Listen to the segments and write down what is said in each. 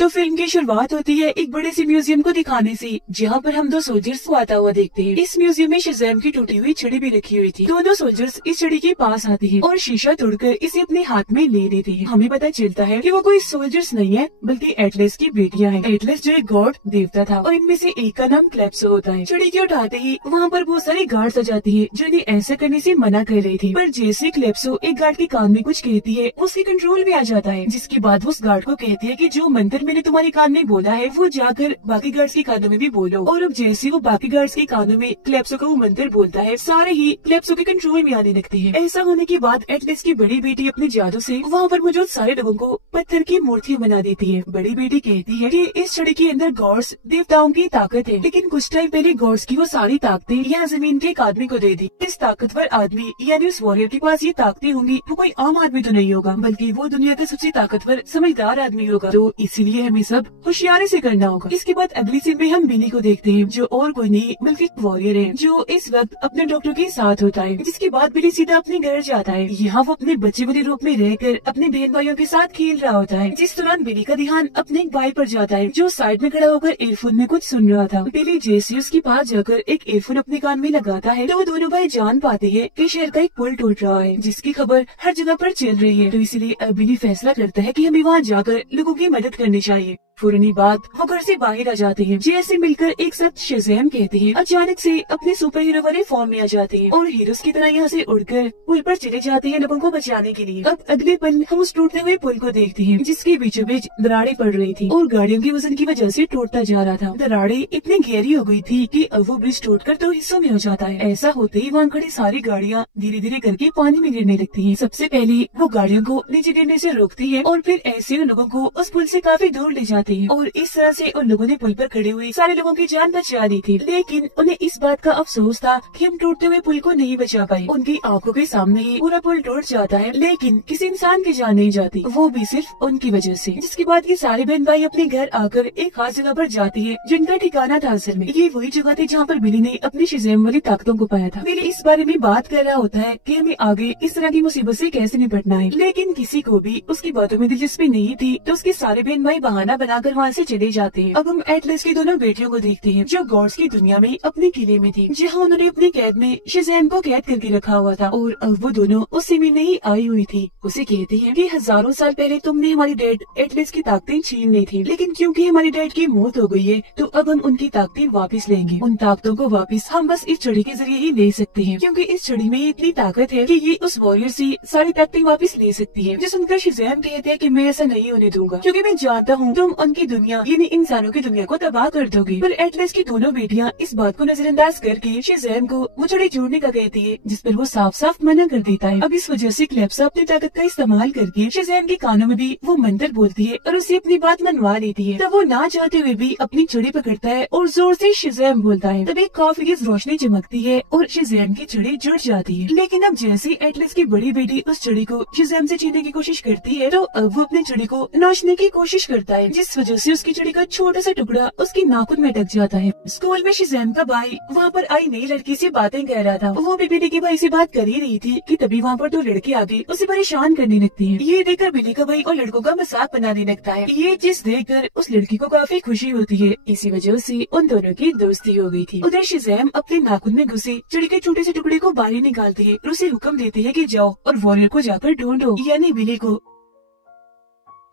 तो फिल्म की शुरुआत होती है एक बड़े से म्यूजियम को दिखाने से, जहाँ पर हम दो सोल्जर्स को आता हुआ देखते हैं। इस म्यूजियम में शज़ैम की टूटी हुई छड़ी भी रखी हुई थी। दोनों सोल्जर्स इस छड़ी के पास आते हैं और शीशा तोड़कर इसे अपने हाथ में ले लेते हैं। हमें पता चलता है कि वो कोई सोल्जर्स नहीं है बल्कि एटलस की बेटियां हैं। एटलस जो एक गॉड देवता था और इनमें से एक का नाम क्लेप्सो होता है। छड़ी के उठाते ही वहाँ पर बहुत सारी गार्ड्स आ जाती है जो इन्हें ऐसा करने से मना कर रही थी, पर जैसे क्लेप्सो एक गार्ड के कान में कुछ कहती है उसके कंट्रोल में आ जाता है, जिसके बाद वो उस गार्ड को कहती है कि जो मंत्र मैंने तुम्हारे कान में बोला है वो जाकर बाकी गार्ड्स के कानों में भी बोलो। और अब जैसे वो बाकी गार्ड्स के कानों में क्लेप्सो का वो मंत्र बोलता है, सारे ही क्लेप्सो के कंट्रोल में आने लगते हैं। ऐसा होने के बाद एटलस की बड़ी बेटी अपने जादू से वहाँ पर मौजूद सारे लोगों को पत्थर की मूर्तियां बना देती है। बड़ी बेटी कहती है कि इस छड़ी के अंदर गॉड्स देवताओं की ताकत है, लेकिन कुछ टाइम पहले गॉड्स की वो सारी ताकतें यहाँ जमीन के एक आदमी को दे दी। इस ताकतवर आदमी यानी उस वॉरियर के पास ये ताकतें होंगी, वो कोई आम आदमी तो नहीं होगा बल्कि वो दुनिया का सबसे ताकतवर समझदार आदमी होगा, तो इसीलिए हमें सब होशियारी से करना होगा। इसके बाद अगली सीन में हम बिली को देखते हैं जो और कोई नहीं बल्कि वॉरियर है जो इस वक्त अपने डॉक्टर के साथ होता है। जिसके बाद बिली सीधा अपने घर जाता है। यहाँ वो अपने बच्चे वाले रूप में रहकर अपने बहन भाइयों के साथ खेल रहा होता है। जिस दौरान बिली का ध्यान अपने एक भाई पर जाता है जो साइड में खड़ा होकर एयरफोन में कुछ सुन रहा था। बिली जैसे उसके पास जाकर एक एयरफोन अपने कान में लगाता है तो वो दोनों भाई जान पाते हैं कि शहर का एक पुल टूट रहा है जिसकी खबर हर जगह पर चल रही है। तो इसलिए बिली फैसला करता है कि हमें वहाँ जाकर लोगों की मदद करनी चाहिए। फौरनी बात वो घर से बाहर आ जाते हैं। जैसे मिलकर एक साथ शज़ैम कहते हैं, अचानक से अपने सुपर हीरो वाले फॉर्म में आ जाते हैं और हीरोज की तरह यहाँ से उड़कर पुल पर चले जाते हैं लोगों को बचाने के लिए। अब अगले पल हम उस टूटते हुए पुल को देखते हैं जिसके बीचों बीच दरारें पड़ रही थी और गाड़ियों के वजन की वजह से टूटता जा रहा था। दरारें इतनी गहरी हो गई थी कि अब वो ब्रिज टूटकर दो हिस्सों में हो जाता है। ऐसा होते ही वहाँ खड़ी सारी गाड़ियाँ धीरे धीरे करके पानी में गिरने लगती है। सबसे पहले वो गाड़ियों को नीचे गिरने से रोकती है और फिर ऐसे उन लोगों को उस पुल से काफी दूर ले जाती है और इस तरह से उन लोगों ने पुल पर खड़े हुए सारे लोगों की जान बचा ली थी। लेकिन उन्हें इस बात का अफसोस था कि हम टूटते हुए पुल को नहीं बचा पाए। उनकी आंखों के सामने ही पूरा पुल टूट जाता है लेकिन किसी इंसान की जान नहीं जाती, वो भी सिर्फ उनकी वजह से। जिसके बाद ये सारे बहन भाई अपने घर आकर एक खास जगह पर जाते हैं जिनका ठिकाना था असल में ये वही जगह थी जहाँ पर बिली ने अपनी शज़ैम वाली ताकतों को पाया था। बिली इस बारे में बात कर रहा होता है कि हमें आगे इस तरह की मुसीबत से कैसे निपटना है, लेकिन किसी को भी उसकी बातों में दिलचस्पी नहीं थी तो उसके सारे बहन भाई बहाना बनाकर वहाँ से चले जाते हैं। अब हम एटलस की दोनों बेटियों को देखते हैं जो गॉड्स की दुनिया में अपने किले में थी जहाँ उन्होंने अपनी कैद में शज़ैम को कैद करके रखा हुआ था और अब वो दोनों उससे मिलने ही आई हुई थी। उसे कहती है कि हजारों साल पहले तुमने हमारी डैड एटलस की ताकतें छीन ली थी, लेकिन क्योंकि हमारी डैड की मौत हो गई है तो अब हम उनकी ताकतें वापस लेंगे। उन ताकतों को वापस हम बस इस छड़ी के जरिए ही ले सकते हैं क्योंकि इस छड़ी में इतनी ताकत है कि ये उस वॉरियर से सारी ताकतें वापस ले सकती है। जो सुनकर शज़ैम कहते हैं कि मैं ऐसा नहीं होने दूंगा क्योंकि मैं जानता हूँ तुम उनकी दुनिया यानी इंसानों की दुनिया को तबाह कर दोगी। पर एटलस की दोनों बेटियां इस बात को नजरअंदाज करके शज़ैम को वो छड़ी छोड़ने का कहती है जिस पर वो साफ साफ मना कर देता है। अब इस वजह से क्लेप्सो अपनी ताकत का इस्तेमाल करके शज़ैम के कानों में भी वो मंत्र बोलती है और उसे अपनी बात मनवा लेती है। तब वो ना चाहते हुए भी अपनी छड़ी पकड़ता है और जोर से शज़ैम बोलता है। तब एक काफी तेज रोशनी चमकती है और शज़ैम की छड़ी जुड़ जाती है। लेकिन अब जैसे एटलस की बड़ी बेटी उस छड़ी को शज़ैम से छीनने की कोशिश करती है तो अब वो अपनी छड़ी को नोचने की कोशिश करता है जिस वजह से उसकी छड़ी का छोटा सा टुकड़ा उसकी नाखून में अटक जाता है। स्कूल में शज़ैम का भाई वहाँ पर आई नई लड़की से बातें कह रहा था। वो भी बिली के भाई से बात कर ही रही थी कि तभी वहाँ पर दो लड़के आके उसे परेशान करने लगती हैं। ये देखकर बिली का भाई और लड़कों का मजाक बनाने लगता है। ये चीज देखकर उस लड़की को काफी खुशी होती है। इसी वजह से उन दोनों की दोस्ती हो गई थी। उधर शज़ैम अपने नाखून में घुसे छड़ी के छोटे से टुकड़े को बाहर निकालती है और उसे हुक्म देती है कि जाओ और वॉरियर को जाकर ढूंढो यानी बिली को।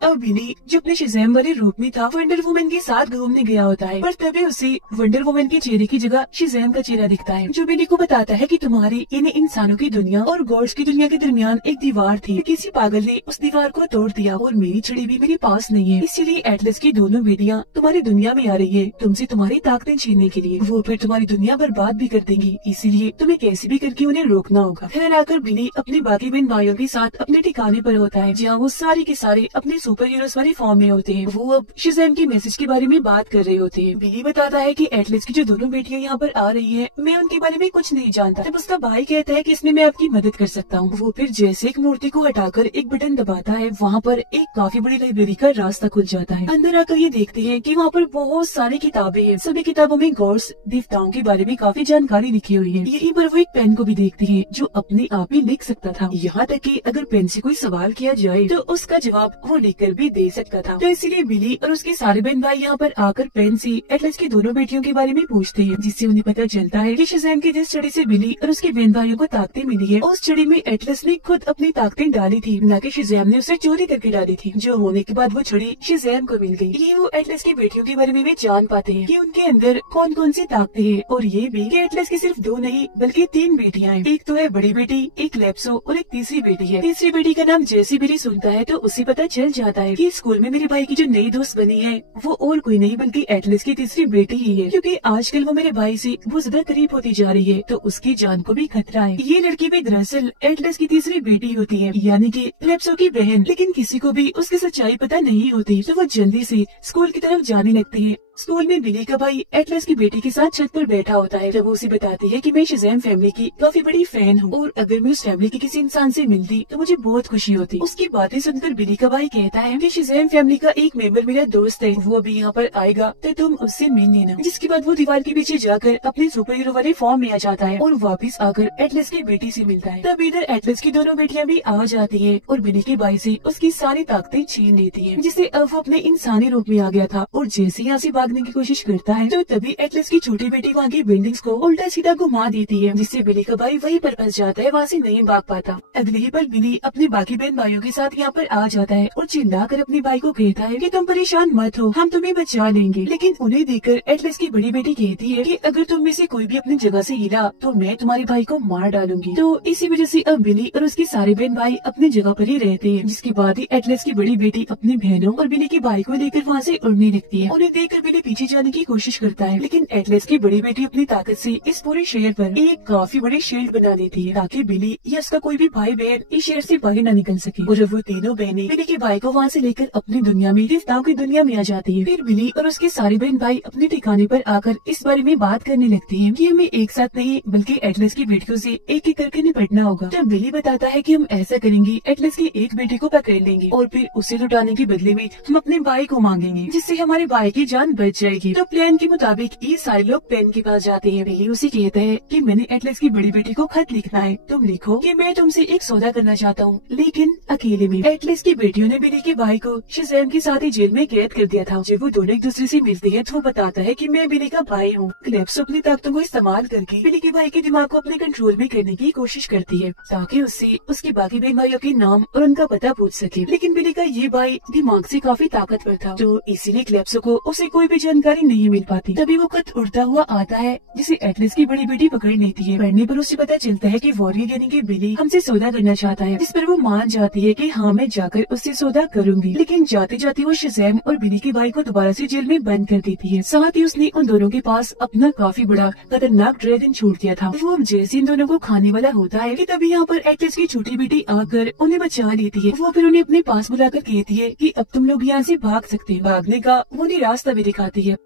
अब बिली जो अपने शज़ैम वाले रूप में था वंडर वुमन के साथ घूमने गया होता है, पर तभी उसे वंडर वुमन के चेहरे की जगह शज़ैम का चेहरा दिखता है जो बिली को बताता है कि तुम्हारी यानी इंसानों की दुनिया और गॉड्स की दुनिया के दरमियान एक दीवार थी। किसी पागल ने उस दीवार को तोड़ दिया और मेरी छड़ी भी मेरे पास नहीं है, इसीलिए एटलस की दोनों बेटियां तुम्हारी दुनिया में आ रही है तुमसे तुम्हारी ताकतें छीनने के लिए। वो फिर तुम्हारी दुनिया बर्बाद भी कर देंगी, इसीलिए तुम्हें कैसे भी करके उन्हें रोकना होगा। घर आकर बिली अपने बाकी बहन भाइयों के साथ अपने ठिकाने पर होता है जहाँ वो सारे के सारे अपने सुपर हीरोज वाले फॉर्म में होते हैं। वो अब शज़ैम के मैसेज के बारे में बात कर रहे होते हैं। बिली बताता है कि एटलस की जो दोनों बेटियां यहाँ पर आ रही हैं, मैं उनके बारे में कुछ नहीं जानता। तब उसका भाई कहता है कि इसमें मैं आपकी मदद कर सकता हूँ। वो फिर जैसे एक मूर्ति को हटाकर एक बटन दबाता है वहाँ पर एक काफी बड़ी लाइब्रेरी का रास्ता खुल जाता है। अंदर आकर ये देखते हैं कि वहाँ पर बहुत सारी किताबें हैं। सभी किताबों में गॉड्स देवताओं के बारे में काफी जानकारी लिखी हुई है। यहीं पर वो एक पेन को भी देखते हैं जो अपने आप ही लिख सकता था। यहाँ तक कि अगर पेन से कोई सवाल किया जाए तो उसका जवाब वो लिख कर भी दे सकता था। तो इसीलिए बिली और उसके सारे बहन भाई यहाँ पर आकर पेन से एटलस की दोनों बेटियों के बारे में पूछते हैं, जिससे उन्हें पता चलता है कि शज़ैम की जिस छड़ी से बिली और उसके बहन भाइयों को ताकतें मिली है, उस छड़ी में एटलस ने खुद अपनी ताकतें डाली थी, न कि शज़ैम ने उसे चोरी करके डाली थी। जो होने के बाद वो छड़ी शज़ैम को मिल गई। ये वो एटलस की बेटियों के बारे में भी जान पाते हैं कि उनके अंदर कौन कौन सी ताकतें हैं, और ये भी कि एटलस की सिर्फ 2 नहीं बल्कि 3 बेटियां हैं। एक तो है बड़ी बेटी, एक कैलिप्सो और एक तीसरी बेटी है। तीसरी बेटी का नाम जैसी बिली सुनता है तो उसे पता चल जाता है कि स्कूल में मेरे भाई की जो नई दोस्त बनी है वो और कोई नहीं बल्कि एटलस की तीसरी बेटी ही है, क्योंकि आजकल वो मेरे भाई से बहुत ज्यादा करीब होती जा रही है, तो उसकी जान को भी खतरा है। ये लड़की भी दरअसल एटलस की तीसरी बेटी होती है, यानी कि कैलिप्सो की बहन। लेकिन किसी को भी उसकी सच्चाई पता नहीं होती, तो वो जल्दी से स्कूल की तरफ जाने लगती है। स्कूल में बिली का भाई एटलस की बेटी के साथ छत पर बैठा होता है, जब वो उसे बताती है कि मैं शज़ैम फैमिली की काफी बड़ी फैन हूँ और अगर मैं उस फैमिली के किसी इंसान से मिलती तो मुझे बहुत खुशी होती। उसकी बातें सुनकर बिली का भाई कहता है कि शज़ैम फैमिली का एक मेंबर मेरा दोस्त है, वो अभी यहाँ पर आएगा तो तुम उससे मिल लेना। जिसके बाद वो दीवार के पीछे जाकर अपने सुपर हीरो वाले फॉर्म में आ जाता है और वापस आकर एटलस की बेटी से मिलता है। तब इधर एटलस की दोनों बेटियां भी आ जाती है और बिली के भाई से उसकी सारी ताकतें छीन लेती है, जिससे अब वो अपने इंसानी रूप में आ गया था और जैसे यहाँ से भागने की कोशिश करता है तो तभी एटलस की छोटी बेटी वहाँ की बिल्डिंग्स को उल्टा सीधा घुमा देती है, जिससे बिली का भाई वहीं पर फंस जाता है, वहाँ से नहीं भाग पाता। अगले ही पल बिली अपने बाकी बहन भाइयों के साथ यहाँ पर आ जाता है और चिल्लाकर अपने भाई को कहता है कि तुम परेशान मत हो, हम तुम्हें बचा लेंगे। लेकिन उन्हें देखकर एटलस की बड़ी बेटी कहती है कि अगर तुम में से कोई भी अपनी जगह से हिला तो मैं तुम्हारे भाई को मार डालूंगी। तो इसी वजह से अब बिली और उसके सारे बहन भाई अपनी जगह पर ही रहते हैं। जिसके बाद ही एटलस की बड़ी बेटी अपनी बहनों और बिली के भाई को लेकर वहाँ से उड़ने लगती है। उन्हें देखकर बिली पीछे जाने की कोशिश करता है, लेकिन एटलस की बड़ी बेटी अपनी ताकत से इस पूरे शहर पर एक काफी बड़ी शील्ड बना देती है, ताकि बिली या उसका कोई भी भाई बहन इस शहर से बाहर न निकल सके। और वो तीनों बहनें बिली के भाई को वहाँ से लेकर अपनी दुनिया में, देवताओं की दुनिया में आ जाती है। फिर बिली और उसके सारे बहन भाई अपने ठिकाने पर आकर इस बारे में बात करने लगते हैं कि हमें एक साथ नहीं बल्कि एटलस की बेटियों से एक एक करके निपटना होगा। तब बिली बताता है कि हम ऐसा करेंगे, एटलस की एक बेटी को पकड़ लेंगे और फिर उसे लुटाने के बदले में हम अपने भाई को मांगेंगे, जिससे हमारे भाई की जान बच जाएगी। तो प्लान के मुताबिक ये सारे लोग पेन के पास जाते हैं। बिली उसे कहता है कि मैंने एटलस की बड़ी बेटी को खत लिखना है, तुम लिखो कि मैं तुमसे एक सौदा करना चाहता हूँ, लेकिन अकेले में। एटलस की बेटियों ने बिली के भाई को शज़ैम के साथ ही जेल में कैद कर दिया था। जब वो दोनों एक दूसरे से मिलते हैं तो वो बताता है कि मैं बिली का भाई हूँ। कैलिप्सो अपनी ताकतों को इस्तेमाल करके बिली के भाई के दिमाग को अपने कंट्रोल में करने की कोशिश करती है, ताकि उससे उसके बाकी बहन भाइयों के नाम और उनका पता पूछ सके। लेकिन बिली का ये भाई दिमाग से काफी ताकतवर था, तो इसीलिए कैलिप्सो को उसे कोई भी जानकारी नहीं मिल पाती। तभी वो खत उड़ता हुआ आता है, जिसे एटलस की बड़ी बेटी पकड़ लेती है। पढ़ने पर उसे पता चलता है कि वॉरियर यानी कि बिली हमसे सौदा करना चाहता है, जिस पर वो मान जाती है कि हाँ मैं जाकर उससे सौदा करूंगी। लेकिन जाते जाते वो शज़ैम और बिली के भाई को दोबारा से जेल में बंद कर देती है। साथ ही उसने उन दोनों के पास अपना काफी बड़ा खतरनाक ड्रैगन छोड़ दिया था। वो अब जैसे इन दोनों को खाने वाला होता है कि तभी यहाँ पर एटलस की छोटी बेटी आकर उन्हें बचा लेती है। वो फिर उन्हें अपने पास बुलाकर कहती है कि अब तुम लोग यहाँ से भाग सकते हैं। भागने का वो उन्हें रास्ता भी दिखाती है।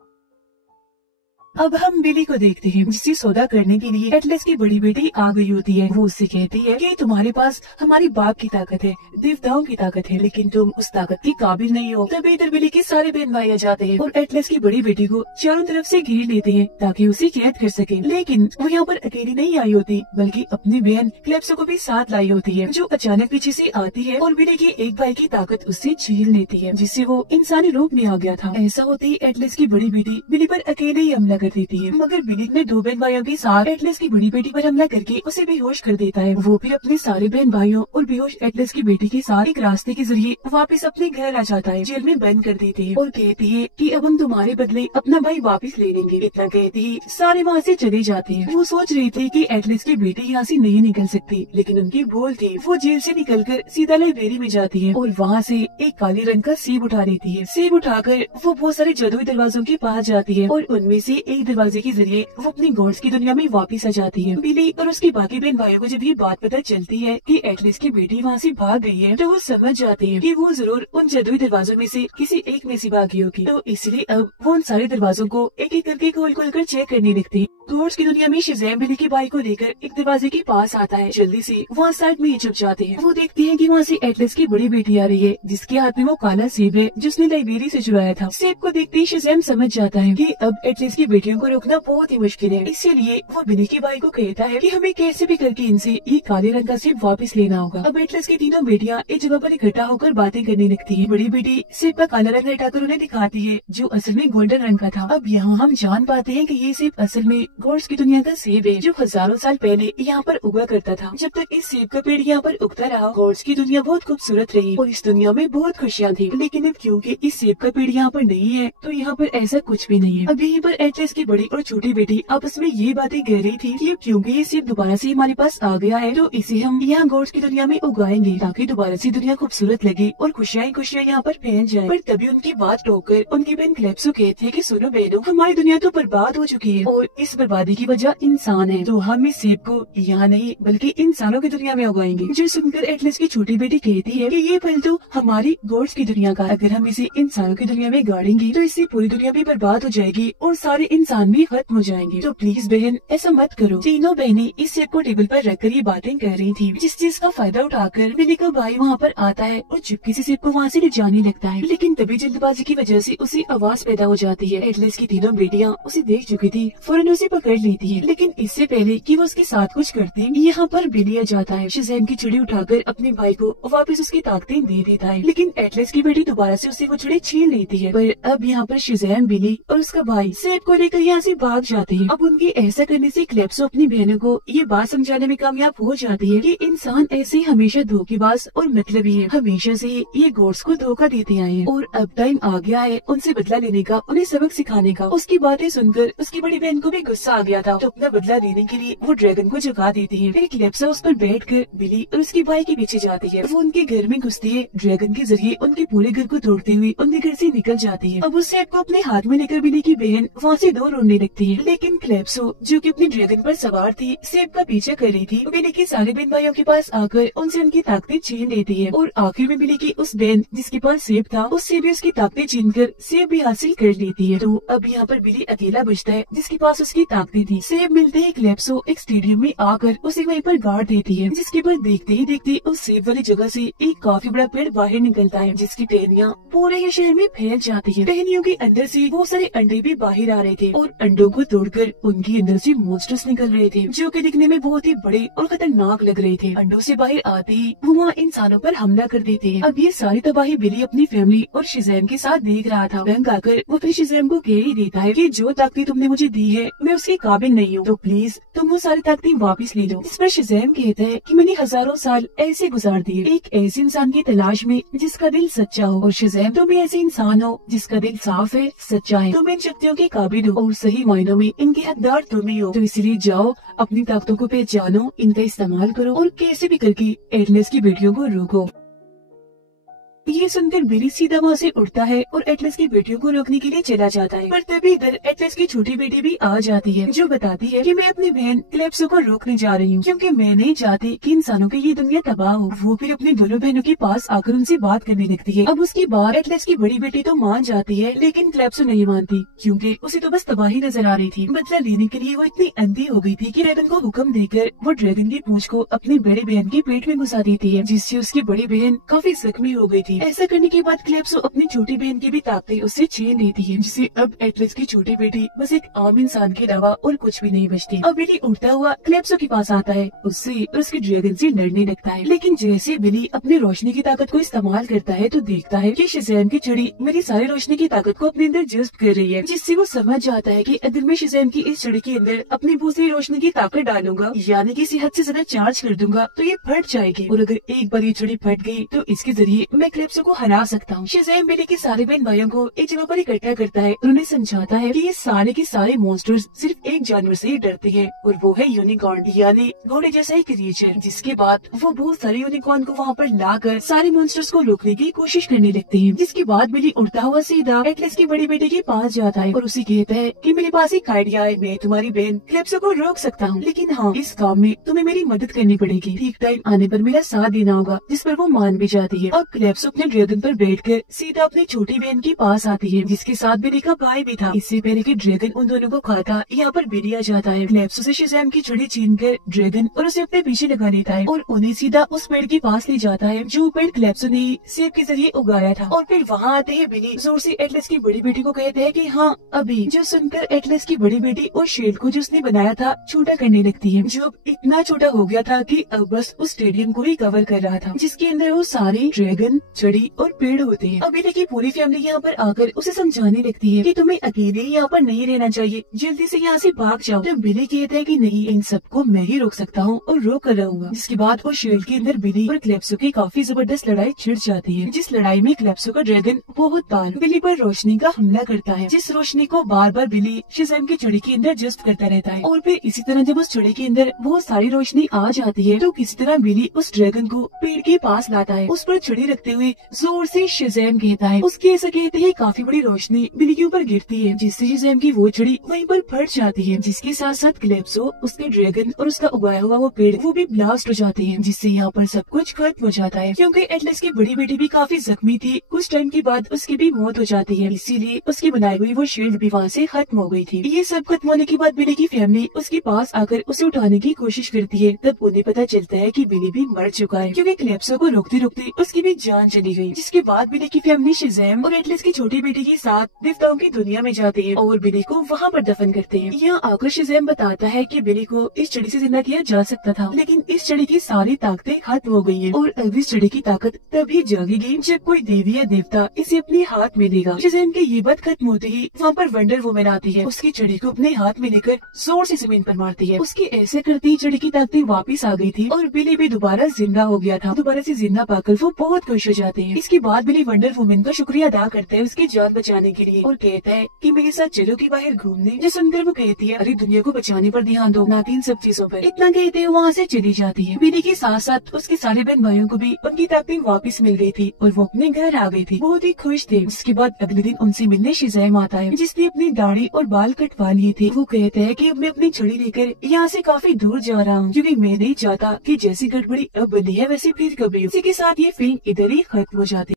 अब हम बिली को देखते हैं, जिसे सौदा करने के लिए एटलस की बड़ी बेटी आ गई होती है। वो उससे कहती है कि तुम्हारे पास हमारे बाप की ताकत है, देवताओं की ताकत है, लेकिन तुम उस ताकत के काबिल नहीं हो। तभी इधर बिली के सारे बहन भाई आ जाते हैं और एटलस की बड़ी बेटी को चारों तरफ से घेर लेते हैं ताकि उसे कैद कर सके। लेकिन वो यहाँ पर अकेली नहीं आई होती, बल्कि अपनी बहन कैलिप्सो को भी साथ लाई होती है, जो अचानक पीछे से आती है और बिली के एक भाई की ताकत उससे छीन लेती है, जिससे वो इंसानी रूप में आ गया था। ऐसा होते ही एटलस की बड़ी बेटी बिली पर अकेले ही हमला कर देती है, मगर बिली ने 2 बहन भाइयों के साथ एटलस की बड़ी बेटी पर हमला करके उसे बेहोश कर देता है। वो फिर अपने सारे बहन भाइयों और बेहोश एटलस की बेटी के साथ एक रास्ते के जरिए वापस अपने घर आ जाता है। जेल में बंद कर देती है और कहती है कि अब हम तुम्हारे बदले अपना भाई वापस ले लेंगे। इतना कहती ही सारे वहाँ से चले जाते हैं। वो सोच रही थी कि एटलस की बेटी यहाँ से नहीं निकल सकती, लेकिन उनकी भूल थी। वो जेल से निकलकर सीधा लाइब्रेरी में जाती है और वहाँ से एक काले रंग का सेब उठा लेती है। सेब उठाकर वो बहुत सारे जादुई दरवाजों के पास जाती है और उनमें से एक दरवाजे के जरिए वो अपनी गॉड्स की दुनिया में वापस आ जाती है। बिली और उसके बाकी बहन भाइयों को जब ये बात पता चलती है कि एटलस की बेटी वहाँ से भाग गई है, तो वो समझ जाते हैं कि वो जरूर उन जादुई दरवाजों में से किसी एक में से भागी होगी। तो इसलिए अब वो उन सारे दरवाजों को एक एक करके खोल खोल कर चेक करने लगते हैं। घोस्ट की दुनिया में शज़ैम बिली की बाइक को लेकर एक दरवाजे के पास आता है। जल्दी से वहाँ साइड में छुप जाते हैं। वो देखते हैं कि वहाँ से एटलस की बड़ी बेटी आ रही है, जिसके हाथ में वो काला सेब है जिसने लाइब्रेरी से चुराया था। सेब को देखते ही शज़ैम समझ जाता है कि अब एटलस की बेटियों को रोकना बहुत ही मुश्किल है। इसीलिए वो बिली की बाइक को कहता है कि हमें कैसे भी करके इनसे ये काले रंग का सेब वापस लेना होगा। अब एटलस की तीनों बेटियां एक जगह पर इकट्ठा होकर बातें करने लगती है। बड़ी बेटी सेब का काला रंग हटाकर उन्हें दिखाती है, जो असल में गोल्डन रंग का था। अब यहाँ हम जान पाते हैं कि ये सेब असल में घोस्ट की दुनिया का सेब है, जो हजारों साल पहले यहाँ पर उगा करता था। जब तक इस सेब का पेड़ यहाँ पर उगता रहा, घोस्ट की दुनिया बहुत खूबसूरत रही और इस दुनिया में बहुत खुशियाँ थी। लेकिन अब क्योंकि इस सेब का पेड़ यहाँ पर नहीं है, तो यहाँ पर ऐसा कुछ भी नहीं है। अब यहीं पर एटलस की बड़ी और छोटी बेटी आपस में ये बातें कह रही थी कि क्योंकि ये सेब दोबारा से हमारे पास आ गया है, तो इसे हम यहाँ घोस्ट की दुनिया में उगाएंगे ताकि दोबारा से दुनिया खूबसूरत लगे और खुशियाँ यहाँ पर फैल जाए। पर तभी उनकी बात टोककर उनकी बहन क्लेप्सो कहती है कि सुनो बहनों, हमारी दुनिया तो बर्बाद हो चुकी है और इस बर्बादी की वजह इंसान है, तो हम इस सेब को यहाँ नहीं बल्कि इंसानों की दुनिया में उगाएंगे। जो सुनकर एटलस की छोटी बेटी कहती है कि ये फल तो हमारी घोस्ट की दुनिया का, अगर हम इसे इंसानों की दुनिया में गाड़ेंगे तो इससे पूरी दुनिया भी बर्बाद हो जाएगी और सारे इंसान भी खत्म हो जाएंगे, तो प्लीज बहन ऐसा मत करो। तीनों बहनें इस सेब को टेबल पर रखकर ये बातें कर रही थी। जिस चीज का फायदा उठाकर बिली का भाई वहाँ पर आता है और चुपके से सेब को वहाँ से ले जाने लगता है। लेकिन तभी जल्दबाजी की वजह से उसे आवाज पैदा हो जाती है। एटलस की तीनों बेटियां उसे देख चुकी थी, फौरन उसे पकड़ लेती है। लेकिन इससे पहले कि वो उसके साथ कुछ करती, यहाँ पर बिली आ जाता है। शज़ैम की छुरी उठाकर अपने भाई को वापस उसकी ताकतें दे देता है। लेकिन एटलस की बेटी दोबारा से उसे वो छुरी छीन लेती है। पर अब यहाँ पर शज़ैम, बिली और उसका भाई सेब को लेकर यहाँ से भाग जाते हैं। अब उनके ऐसा करने से क्लेप्सो अपनी बहनों को ये बात समझाने में कामयाब हो जाती है कि इंसान ऐसे हमेशा धोखेबाज और मतलबी है, हमेशा से ये घोस्ट को धोखा देते आए हैं और अब टाइम आ गया है उनसे बदला लेने का, उन्हें सबक सिखाने का। उसकी बातें सुनकर उसकी बड़ी बहन को भी गुस्सा आ गया था, तो अपना बदला लेने के लिए वो ड्रैगन को जगा देती है। फिर क्लेप्सो उस पर बैठकर बिली और उसके भाई के पीछे जाती है। वो उनके घर में घुसती है, ड्रैगन के जरिए उनके पूरे घर को तोड़ते हुए उनके घर से निकल जाती है। अब उस सेब को अपने हाथ में लेकर बिली की बहन वहाँ से दूर उड़ने लगती है। लेकिन क्लेप्सो जो कि अपने ड्रैगन पर सवार थी, सेब का पीछा कर रही थी, बिली के सारे बहन भाइयों के पास आकर उनसे उनकी ताकतें छीन लेती है और आखिर में बिली की उस बहन जिसके पास सेब था, उससे भी उसकी ताकतें छीनकर सेब भी हासिल कर लेती है। तो अब यहाँ पर बिली अकेला बचता है जिसके पास उसकी ताकतें थी। सेब मिलते ही क्लेप्सो एक स्टेडियम में आकर उसे वहीं पर गाड़ देती है, जिसके बाद देखते ही देखते उस सेब वाली जगह से एक काफी बड़ा पेड़ बाहर निकलता है, जिसकी टहनियाँ पूरे ही शहर में फैल जाती है। टहनियों के अंदर से बहुत सारे अंडे भी बाहर आ रहे थे और अंडों को तोड़कर उनके अंदर से मॉन्स्टर्स निकल रहे थे, जो कि दिखने में बहुत ही बड़े और खतरनाक लग रहे थे। अंडों से बाहर आते ही वो वहाँ इंसानों पर हमला कर देते हैं। अब ये सारी तबाही बिली अपनी फैमिली और शज़ैम के साथ देख रहा था। तंग आकर वो फिर शज़ैम को कह ही देता है कि जो ताकतें तुमने मुझे दी है मैं उसके काबिल नहीं हूँ, तो प्लीज तुम वो सारी ताकतें वापस ले लो। इस पर शज़ैम कहता है कि मैंने हजारों साल ऐसे गुजार दिए एक ऐसे इंसान की तलाश में जिसका दिल सच्चा हो, और शज़ैम तुम भी ऐसे इंसान हो जिसका दिल साफ है, सच्चा है, तुम इन शक्तियों के काबिल हो और सही मायनों में इनके हकदार तुम ही हो। तो इसलिए जाओ अपनी ताकतों को पहचानो, इनका इस्तेमाल करो और कैसे भी करके एटलस की बेटियों को रोको। ये सुनकर बिली सीधा वहाँ से उठता है और एटलस की बेटियों को रोकने के लिए चला जाता है। पर तभी इधर एटलस की छोटी बेटी भी आ जाती है, जो बताती है कि मैं अपनी बहन क्लेप्सो को रोकने जा रही हूँ, क्योंकि मैं नहीं चाहती कि इंसानों की ये दुनिया तबाह हो। वो फिर अपनी दोनों बहनों के पास आकर उनसे बात करने लगती है। अब उसकी बात एटलस की बड़ी बेटी तो मान जाती है, लेकिन क्लेप्सो नहीं मानती, क्योंकि उसे तो बस तबाही नजर आ रही थी। बदला लेने के लिए वो इतनी अंधी हो गई थी कि ड्रैगन को हुक्म देकर वो ड्रैगन की पूंछ को अपनी बड़ी बहन के पेट में घुसा देती है, जिससे उसकी बड़ी बहन काफी जख्मी हो गई थी। ऐसा करने के बाद क्लेप्सो अपनी छोटी बहन की भी ताकतें उससे छीन लेती है, जिससे अब एटलस की छोटी बेटी बस एक आम इंसान के अलावा और कुछ भी नहीं बचती। अब बिली उड़ता हुआ क्लेप्सो के पास आता है, उससे और उसके ड्रैगन से लड़ने लगता है। लेकिन जैसे बिली अपनी रोशनी की ताकत को इस्तेमाल करता है, तो देखता है कि शज़ैम की छड़ी मेरी सारी रोशनी की ताकत को अपने अंदर जज्ब कर रही है, जिससे वो समझ जाता है कि अगर मैं शज़ैम की इस छड़ी के अंदर अपनी दूसरी रोशनी की ताकत डालूंगा, यानी किसी हद से ज्यादा चार्ज कर दूंगा, तो ये फट जाएगी और अगर एक बार ये छड़ी फट गई तो इसके जरिए मैं क्लेप्सो को हरा सकता हूँ। शज़ैम बिली के सारे बहन भाइयों को एक जगह पर इकट्ठा करता है और उन्हें समझाता है कि ये सारे के सारे मॉन्स्टर्स सिर्फ एक जानवर से ही डरते हैं, और वो है यूनिकॉर्न, यानी घोड़े जैसा एक क्रिएचर। जिसके बाद वो बहुत सारे यूनिकॉर्न को वहाँ पर लाकर सारे मॉन्स्टर्स को रोकने की कोशिश करने लगते हैं। जिसके बाद बिली उड़ता हुआ सीधा एटलस की बड़ी बेटी के पास जाता है और उसे कहता है कि मेरे पास एक आइडिया है, मैं तुम्हारी बहन क्लेप्सो को रोक सकता हूँ, लेकिन हाँ इस काम में तुम्हें मेरी मदद करनी पड़ेगी। ठीक टाइम आने पर मेरा साथ देना होगा, जिस पर वो मान भी जाती है। अब क्लेप्सो अपने ड्रैगन पर बैठकर सीधा अपनी छोटी बहन के पास आती है, जिसके साथ बिली का भाई भी था। इससे पहले कि ड्रैगन उन दोनों को खाता, यहाँ पर बिली आ जाता है। कैलेप्सो से शज़ैम की छड़ी छीनकर ड्रैगन और उसे अपने पीछे लगा लेता है और उन्हें सीधा उस पेड़ के पास ले जाता है जो पेड़ कैलेप्सो ने सेब के जरिए उगाया था। और फिर वहाँ आते ही बिली जोर से एटलस की बड़ी बेटी को कहते हैं कि हाँ अभी, जो सुनकर एटलस की बड़ी बेटी और शील्ड को जो उसने बनाया था छोटा करने लगती है, जो अब इतना छोटा हो गया था कि अब बस उस स्टेडियम को ही कवर कर रहा था, जिसके अंदर वो सारे ड्रैगन, छड़ी और पेड़ होते हैं। अब बिली की पूरी फैमिली यहाँ पर आकर उसे समझाने लगती है कि तुम्हें अकेले यहाँ पर नहीं रहना चाहिए, जल्दी से यहाँ से भाग जाओ। तब बिली कहता है कि नहीं, इन सबको मैं ही रोक सकता हूँ और रोक कर रहूंगा। जिसके बाद वो शील्ड के अंदर बिली और कैलेप्सो की काफी जबरदस्त लड़ाई छिड़ जाती है, जिस लड़ाई में कैलेप्सो का ड्रैगन बहुत बार बिली पर रोशनी का हमला करता है, जिस रोशनी को बार बार बिली शज़ैम की छड़ी के अंदर जज्ब करता रहता है। और फिर इसी तरह जब उस छड़ी के अंदर बहुत सारी रोशनी आ जाती है तो किसी तरह बिली उस ड्रैगन को पेड़ के पास लाता है, उस पर छड़ी रखते हुए जोर से शज़ैम कहता है। उसके ऐसा कहते ही काफी बड़ी रोशनी बिली के ऊपर गिरती है, जिससे शज़ैम की वो छड़ी वहीं पर फट जाती है, जिसके साथ साथ कैलेप्सो, उसके ड्रैगन और उसका उगाया हुआ वो पेड़ वो भी ब्लास्ट हो जाते हैं, जिससे यहाँ पर सब कुछ खत्म हो जाता है। क्योंकि एटलस की बड़ी बेटी भी काफी जख्मी थी, कुछ टाइम के बाद उसकी भी मौत हो जाती है, इसीलिए उसकी बनाई हुई वो शील्ड भी वहाँ से खत्म हो गई थी। ये सब खत्म होने के बाद बिली की फैमिली उसके पास आकर उसे उठाने की कोशिश करती है। तब उन्हें पता चलता है कि बिली भी मर चुका है, क्योंकि कैलेप्सो को रोकते रोकते उसकी भी जान चली गई। जिसके बाद बिली की फैमिली शज़ैम और एटलस की छोटी बेटी के साथ देवताओं की दुनिया में जाते हैं और बिली को वहाँ पर दफन करते हैं। यहाँ आकर शज़ैम बताता है कि बिली को इस छड़ी से जिंदा किया जा सकता था, लेकिन इस छड़ी की सारी ताकतें खत्म हो गई है और अब इस छड़ी की ताकत तभी जागेगी जब कोई देवी या देवता इसे अपने हाथ में लेगा। शज़ैम की ये बात खत्म होते ही वहाँ पर वंडर वुमन आती है, उसकी छड़ी को अपने हाथ में लेकर जोर से जमीन पर मारती है। उसकी ऐसे करती ही छड़ी की ताकतें वापिस आ गई थी और बिली भी दोबारा जिंदा हो गया था। दोबारा से जिंदा पाकर वो बहुत खुश हो जाते हैं। इसके बाद बिली वंडर वुमन का शुक्रिया अदा करता है उसकी जान बचाने के लिए और कहता है कि मेरे साथ चलो कि बाहर घूमने। जो सुनकर वो कहती है अरे दुनिया को बचाने पर ध्यान दो, ना कि इन सब चीजों पर। इतना कहते हुए वहाँ से चली जाती है। बिली के साथ साथ उसके सारे बहन भाइयों को भी उनकी ताकतें वापस मिल गई थी और वो अपने घर आ गई थी, बहुत ही खुश थे। उसके बाद अगले दिन उनसे मिलने शज़ैम आता है, जिसने अपनी दाढ़ी और बाल कटवा लिए थे। वो कहता है कि अब मैं अपनी छड़ी लेकर यहाँ से काफी दूर जा रहा हूँ, क्योंकि मैं नहीं चाहता कि जैसी गड़बड़ी अब बनी है वैसी फिर कभी हो। इसी के साथ ये फिल्म इधर ही खत्म हो जाती है।